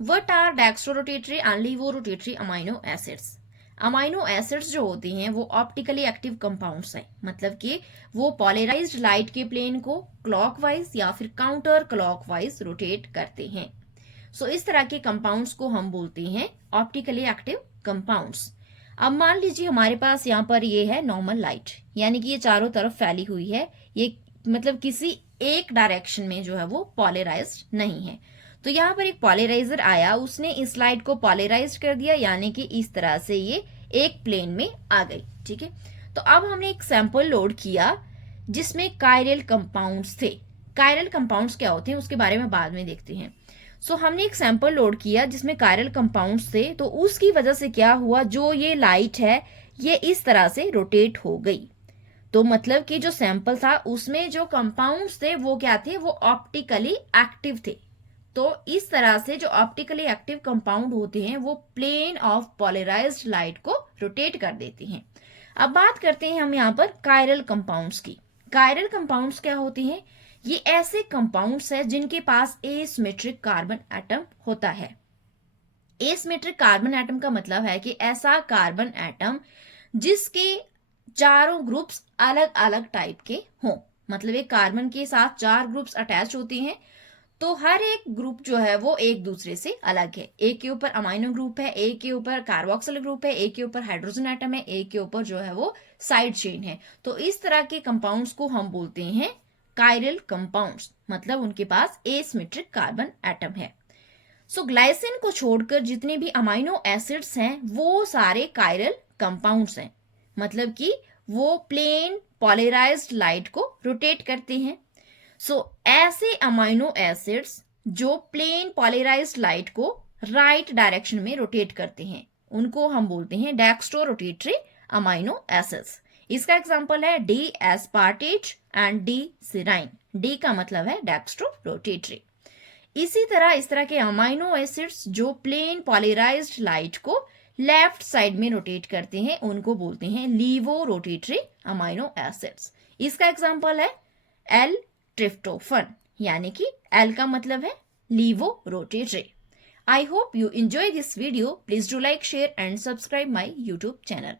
What are dextrorotatory and levorotatory amino acids? Amino acids जो होते हैं वो ऑप्टिकली एक्टिव कंपाउंड्स हैं, मतलब कि वो पॉलराइज्ड लाइट के प्लेन को क्लॉकवाइज या फिर काउंटर क्लॉकवाइज रोटेट करते हैं। सो इस तरह के कंपाउंड्स को हम बोलते हैं ऑप्टिकली एक्टिव कंपाउंड्स। अब मान लीजिए हमारे पास यहाँ पर ये है नॉर्मल लाइट, यानी कि ये चारों तरफ फैली हुई है, ये मतलब किसी एक डायरेक्शन में जो है वो पॉलराइज्ड नहीं है। तो यहाँ पर एक पॉलराइजर आया, उसने इस लाइट को पॉलराइज कर दिया, यानी कि इस तरह से ये एक प्लेन में आ गई। ठीक है, तो अब हमने एक सैंपल लोड किया जिसमें कायरल कंपाउंड्स थे। कायरल कंपाउंड्स क्या होते हैं उसके बारे में बाद में देखते हैं। सो हमने एक सैंपल लोड किया जिसमें कायरल कंपाउंड्स थे, तो उसकी वजह से क्या हुआ, जो ये लाइट है ये इस तरह से रोटेट हो गई। तो मतलब कि जो सैंपल था उसमें जो कंपाउंड्स थे वो क्या थे, वो ऑप्टिकली एक्टिव थे। तो इस तरह से जो ऑप्टिकली एक्टिव कंपाउंड होते हैं वो प्लेन ऑफ पॉलराइज्ड लाइट को रोटेट कर देते हैं। अब बात करते हैं हम यहाँ पर कायरल कंपाउंड्स की। कायरल कंपाउंड्स क्या होते हैं? ये ऐसे कंपाउंड्स हैं जिनके पास एसिमेट्रिक कार्बन एटम होता है। एसिमेट्रिक कार्बन एटम का मतलब है कि ऐसा कार्बन एटम जिसके चारों ग्रुप्स अलग अलग टाइप के हों। मतलब एक कार्बन के साथ 4 ग्रुप्स अटैच होते हैं, तो हर एक ग्रुप जो है वो एक दूसरे से अलग है। एक के ऊपर अमाइनो ग्रुप है, एक के ऊपर कार्बोक्सिल ग्रुप है, एक के ऊपर हाइड्रोजन एटम है, एक के ऊपर जो है वो साइड चेन है। तो इस तरह के कंपाउंड्स को हम बोलते हैं कायरल कंपाउंड्स, मतलब उनके पास एसिमेट्रिक कार्बन एटम है। सो ग्लाइसिन को छोड़कर जितने भी अमाइनो एसिड्स हैं वो सारे कायरल कंपाउंड्स हैं, मतलब कि वो प्लेन पॉलराइज्ड लाइट को रोटेट करते हैं। ऐसे अमाइनो एसिड्स जो प्लेन पॉलराइज्ड लाइट को राइट डायरेक्शन में रोटेट करते हैं उनको हम बोलते हैं डेक्स्ट्रो रोटेटरी अमाइनो एसिड्स। इसका एग्जांपल है D aspartate and D serine. D का मतलब है डेक्स्ट्रो रोटेटरी। इसी तरह इस तरह के अमाइनो एसिड्स जो प्लेन पॉलराइज्ड लाइट को लेफ्ट साइड में रोटेट करते हैं उनको बोलते हैं लीवो रोटेटरी अमाइनो एसिड्स। इसका एग्जांपल है एल ट्रिप्टोफन, यानी कि एल का मतलब है levo rotatory. I hope you enjoy this video. Please do like, share and subscribe my YouTube channel.